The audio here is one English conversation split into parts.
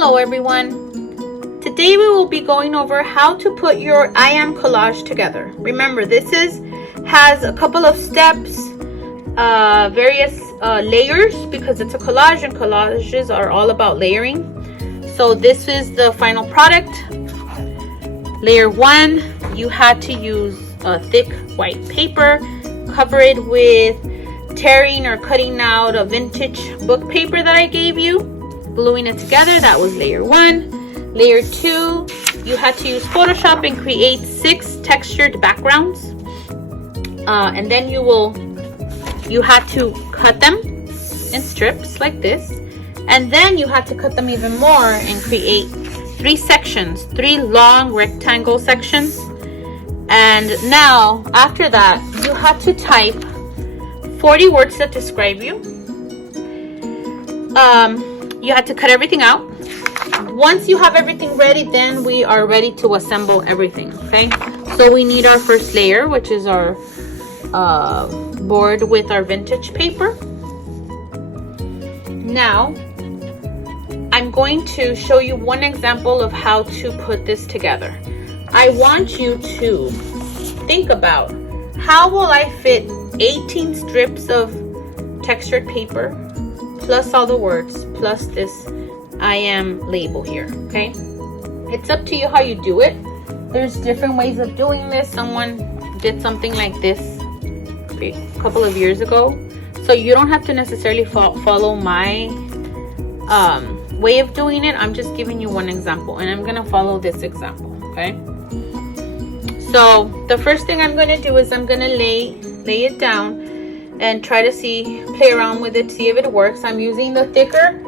Hello everyone. Today we will be going over how to put your I am collage together. Remember, this has a couple of steps, various layers, because it's a collage and collages are all about layering. So this is the final product. Layer 1, you had to use a thick white paper, cover it with tearing or cutting out a vintage book paper that I gave you, gluing it together. That was layer 1. Layer 2, you had to use Photoshop and create 6 textured backgrounds, and then you had to cut them in strips like this, and then you had to cut them even more and create 3 sections, 3 long rectangle sections. And now after that, you had to type 40 words that describe you. You had to cut everything out. Once you have everything ready, then we are ready to assemble everything. Okay, so we need our first layer, which is our board with our vintage paper. Now I'm going to show you one example of how to put this together. I want you to think about, how will I fit 18 strips of textured paper plus all the words plus this I am label here. Okay, it's up to you how you do it. There's different ways of doing this. Someone did something like this a couple of years ago, so you don't have to necessarily follow my way of doing it. I'm just giving you one example, and I'm gonna follow this example. Okay, so the first thing I'm gonna do is I'm gonna lay it down and try to play around with it, see if it works. I'm using the thicker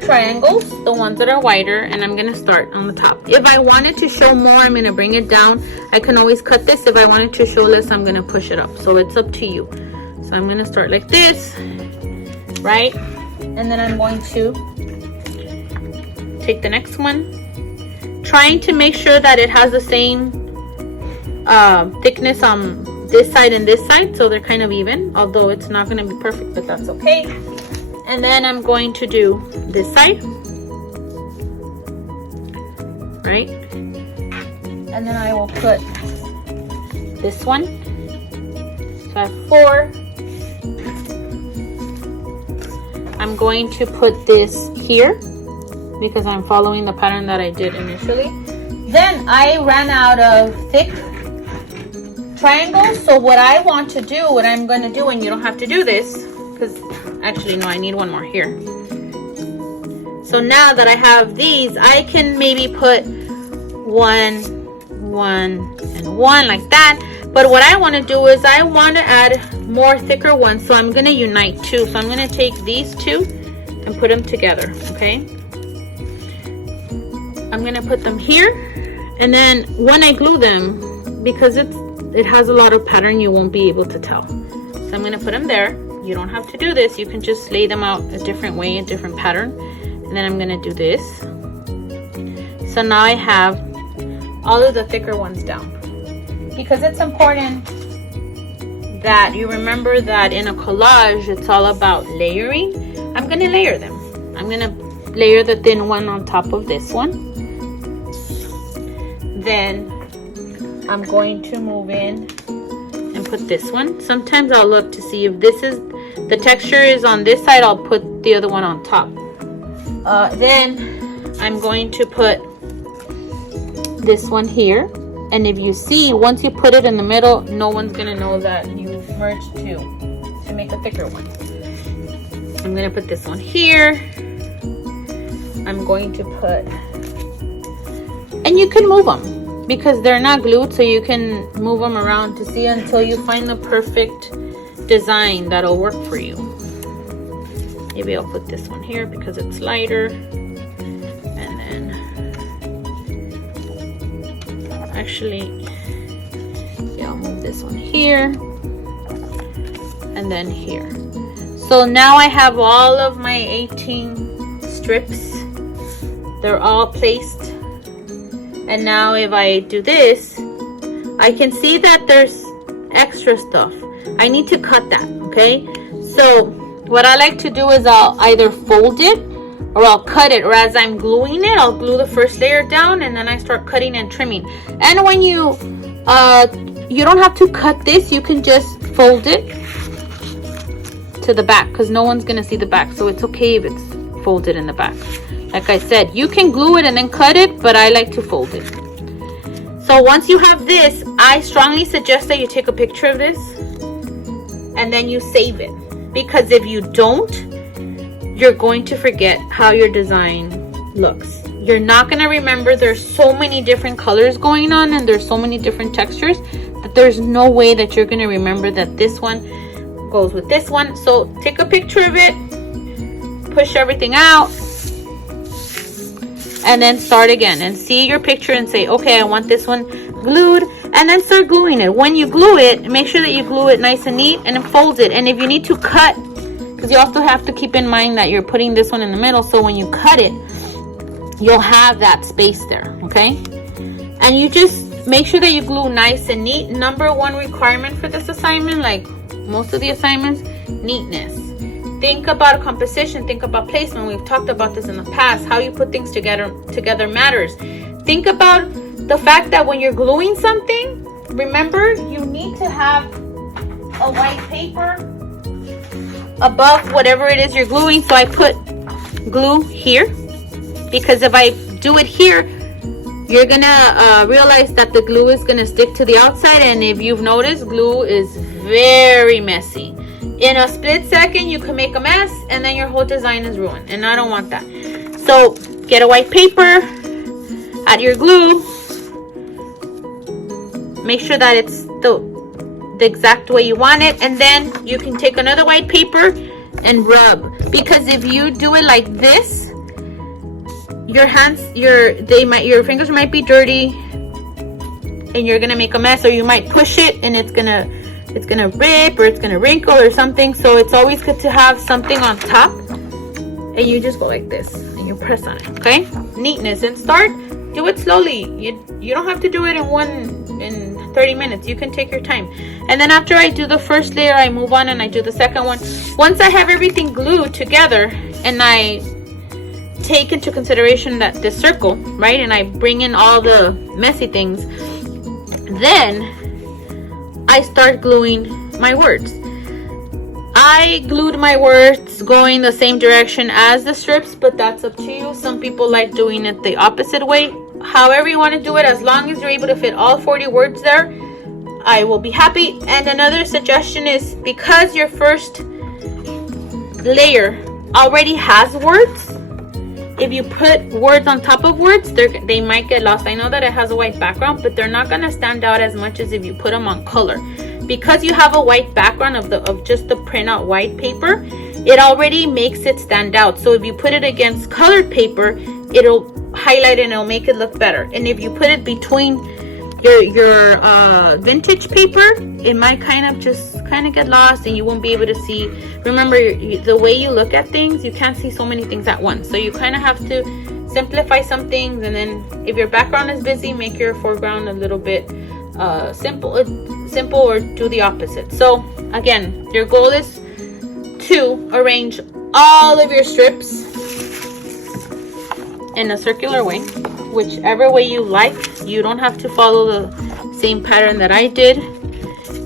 triangles, the ones that are wider, and I'm gonna start on the top. If I wanted to show more, I'm gonna bring it down. I can always cut this. If I wanted to show less, I'm gonna push it up. So it's up to you. So I'm gonna start like this, right? And then I'm going to take the next one, trying to make sure that it has the same thickness on this side and this side, so they're kind of even, although it's not going to be perfect, but that's okay. And then I'm going to do this side, right? And then I will put this one. So I have 4. I'm going to put this here because I'm following the pattern that I did initially. Then I ran out of thick triangles, so what I want to do, what I'm going to do, and you don't have to do this, because actually no, I need one more here. So now that I have these, I can maybe put 1, 1, and 1 like that. But what I want to do is I want to add more thicker ones, so I'm going to unite 2. So I'm going to take these 2 and put them together. Okay, I'm going to put them here, and then when I glue them, because it has a lot of pattern, you won't be able to tell. So I'm going to put them there. You don't have to do this. You can just lay them out a different way, a different pattern. And then I'm going to do this. So now I have all of the thicker ones down. Because it's important that you remember that in a collage, it's all about layering. I'm going to layer them. I'm going to layer the thin one on top of this one. Then I'm going to move in and put this one. Sometimes I'll look to see if the texture is on this side, I'll put the other one on top. Then I'm going to put this one here. And if you see, once you put it in the middle, no one's gonna know that you've merged 2 to make a thicker one. I'm gonna put this one here. I'm going to put, and you can move them, because they're not glued, so you can move them around to see until you find the perfect design that'll work for you. Maybe I'll put this one here because it's lighter, and then actually, yeah, I'll move this one here and then here. So now I have all of my 18 strips. They're all placed. And now if I do this, I can see that there's extra stuff. I need to cut that, okay? So what I like to do is I'll either fold it or I'll cut it, or as I'm gluing it, I'll glue the first layer down and then I start cutting and trimming. And when you don't have to cut this, you can just fold it to the back because no one's gonna see the back, so it's okay if it's folded in the back. Like I said, you can glue it and then cut it, but I like to fold it. So once you have this, I strongly suggest that you take a picture of this and then you save it, because if you don't, you're going to forget how your design looks. You're not going to remember. There's so many different colors going on and there's so many different textures that there's no way that you're going to remember that this one goes with this one. So take a picture of it, push everything out, and then start again and see your picture and say, okay, I want this one glued, and then start gluing it. When you glue it, make sure that you glue it nice and neat and then fold it. And if you need to cut, because you also have to keep in mind that you're putting this one in the middle, so when you cut it, you'll have that space there, okay? And you just make sure that you glue nice and neat. Number one requirement for this assignment, like most of the assignments, neatness. Think about composition, think about placement. We've talked about this in the past. How you put things together matters. Think about the fact that when you're gluing something, remember, you need to have a white paper above whatever it is you're gluing. So I put glue here, because if I do it here, you're gonna realize that the glue is gonna stick to the outside, and if you've noticed, glue is very messy. In a split second, you can make a mess and then your whole design is ruined, and I don't want that. So get a white paper, add your glue, make sure that it's the exact way you want it, and then you can take another white paper and rub, because if you do it like this, your hands, your fingers might be dirty and you're gonna make a mess, or you might push it and it's gonna rip, or it's gonna wrinkle or something. So it's always good to have something on top, and you just go like this and you press on it, okay? Neatness. And do it slowly. You don't have to do it in 30 minutes. You can take your time. And then after I do the first layer, I move on and I do the second one. Once I have everything glued together and I take into consideration that this circle, right, and I bring in all the messy things, then I start gluing my words. I glued my words going the same direction as the strips, but that's up to you. Some people like doing it the opposite way. However you want to do it, as long as you're able to fit all 40 words there, I will be happy. And another suggestion is, because your first layer already has words, if you put words on top of words, they might get lost. I know that it has a white background, but they're not going to stand out as much as if you put them on color. Because you have a white background of just the printout white paper, it already makes it stand out. So if you put it against colored paper, it'll highlight and it'll make it look better. And if you put it between your vintage paper, it might kind of get lost and you won't be able to see. Remember, the way you look at things, you can't see so many things at once, so you kind of have to simplify some things. And then if your background is busy, make your foreground a little bit simple, or do the opposite. So again, your goal is to arrange all of your strips in a circular way, whichever way you like. You don't have to follow the same pattern that I did.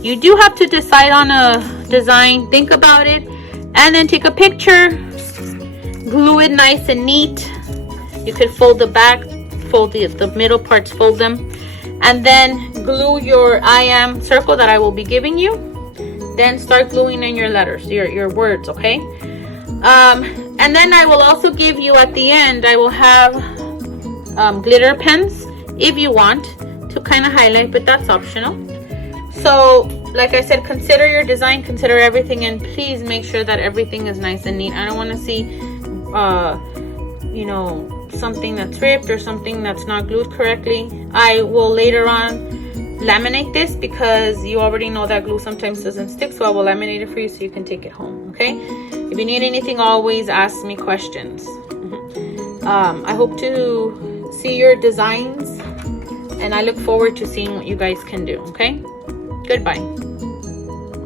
You do have to decide on a design, think about it, and then take a picture, glue it nice and neat. You could fold the back, fold the middle parts, fold them, and then glue your I am circle that I will be giving you. Then start gluing in your letters, your words, okay? And then I will also give you at the end, I will have glitter pens if you want to kind of highlight, but that's optional. So like I said, consider your design, consider everything, and please make sure that everything is nice and neat. I don't want to see something that's ripped or something that's not glued correctly. I will later on laminate this, because you already know that glue sometimes doesn't stick, so I will laminate it for you so you can take it home, okay? If you need anything, always ask me questions. I hope to see your designs, and I look forward to seeing what you guys can do, okay? Goodbye.